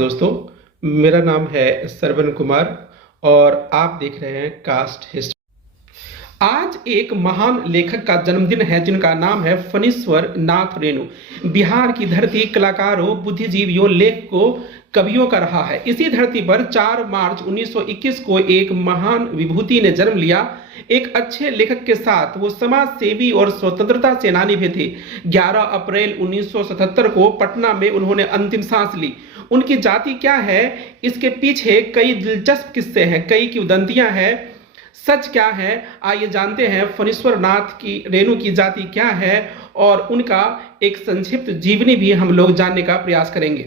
दोस्तों, मेरा नाम है श्रवण कुमार और आप देख रहे हैं कास्ट हिस्ट्री। आज एक महान लेखक का जन्मदिन है जिनका नाम है फणीश्वर नाथ रेणु। बिहार की धरती कलाकारों, बुद्धिजीवियों, लेखकों, कवियों का रहा है। इसी धरती पर 4 मार्च 1921 को एक महान विभूति ने जन्म लिया। एक अच्छे लेखक के साथ वो समाज सेवी और स्वतंत्रता सेनानी भी थे। 11 अप्रैल 1977 को पटना में उन्होंने अंतिम सांस ली। उनकी जाति क्या है, इसके पीछे कई दिलचस्प किस्से हैं, कई किंवदंतियां हैं। सच क्या है, आइए जानते हैं फणीश्वर नाथ की रेणु की जाति क्या है और उनका एक संक्षिप्त जीवनी भी हम लोग जानने का प्रयास करेंगे।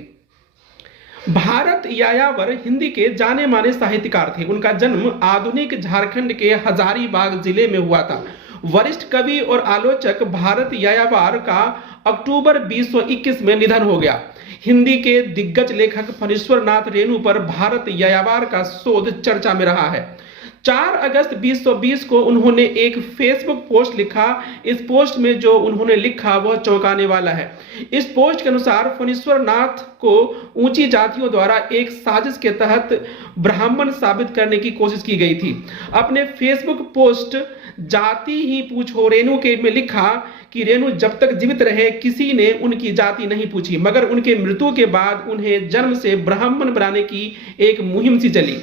भारत यायावर हिंदी के जाने माने साहित्यकार थे। उनका जन्म आधुनिक झारखंड के हजारीबाग जिले में हुआ था। वरिष्ठ कवि और आलोचक भारत यायावर का अक्टूबर 2021 में निधन हो गया। हिंदी के दिग्गज लेखक फणीश्वर नाथ रेणु पर भारत यायावर का शोध चर्चा में रहा है। 4 अगस्त 2020 को उन्होंने एक फेसबुक पोस्ट लिखा। इस पोस्ट में जो उन्होंने लिखा वह चौंकाने वाला है। इस पोस्ट के अनुसार फणीश्वर नाथ को ऊंची जातियों द्वारा एक साजिश के तहत ब्राह्मण साबित करने की कोशिश की गई थी। अपने फेसबुक पोस्ट जाति ही पूछो रेणु के में लिखा कि रेणु जब तक जीवित रहे किसी ने उनकी जाति नहीं पूछी, मगर उनके मृत्यु के बाद उन्हें जन्म से ब्राह्मण बनाने की एक मुहिम सी चली।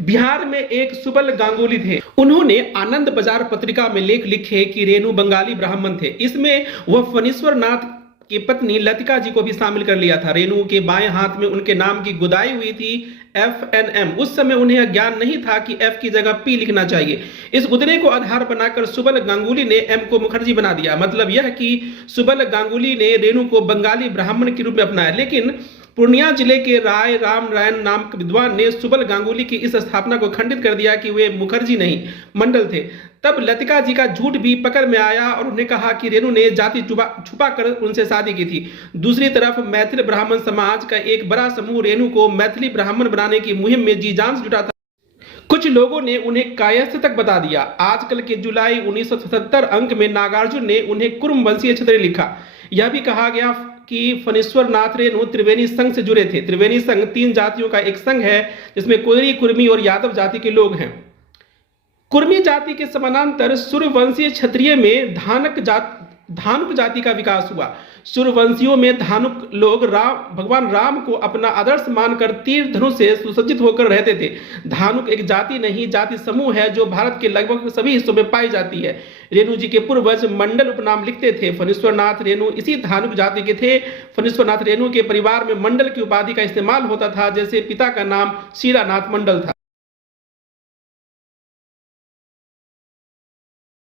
बिहार में एक सुबल गांगुली थे। उन्होंने आनंद बाजार पत्रिका में लेख लिखे कि रेणु बंगाली ब्राह्मण थे। इसमें वह फणीश्वर नाथ की पत्नी लतिका जी को भी शामिल कर लिया था। रेणु के बाएं हाथ में उनके नाम की गुदाई हुई थी FNM। उस समय उन्हें ज्ञान नहीं था कि F की जगह P लिखना चाहिए। इस गुदरे को आधार बनाकर सुबल गांगुली ने M को मुखर्जी बना दिया। मतलब यह कि सुबल गांगुली ने रेणु को बंगाली ब्राह्मण के रूप में अपनाया। लेकिन पूर्णिया जिले के राय राम रायन नाम के विद्वान ने सुबल गांगुली की इस स्थापना को खंडित कर दिया कि वे मुखर्जी नहीं मंडल थे। तब लतिका जी का झूठ भी पकड़ में आया और उन्हें कहा कि रेणु ने जाति छुपा कर उनसे शादी की थी। दूसरी तरफ मैथिल ब्राह्मण समाज का एक बड़ा समूह रेणु को मैथिली ब्राह्मण बनाने की मुहिम में जी जान से जुटा था। कुछ लोगों ने उन्हें कायस्थ तक बता दिया। आजकल के जुलाई 1977 अंक में नागार्जुन ने उन्हें कुर्म वंशीय क्षत्रिय लिखा। यह भी कहा गया कि फणीश्वर नाथ रेणु त्रिवेणी संघ से जुड़े थे। त्रिवेणी संघ 3 जातियों का एक संघ है जिसमें कोयरी, कुर्मी और यादव जाति के लोग हैं। कुर्मी जाति के समानांतर सूर्यवंशीय क्षत्रिय में धानुक जाति का विकास हुआ। सूर्यवंशियों में धानुक लोग भगवान राम को अपना आदर्श मानकर तीर धनुष से सुसज्जित होकर रहते थे। धानुक एक जाति नहीं, जाति समूह है जो भारत के लगभग सभी हिस्सों में पाई जाती है। रेणु जी के पूर्वज मंडल उपनाम लिखते थे। फणीश्वर नाथ रेणु इसी धानुक जाति के थे। फणीश्वर नाथ रेणु के परिवार में मंडल की उपाधि का इस्तेमाल होता था, जैसे पिता का नाम शीलानाथ मंडल था।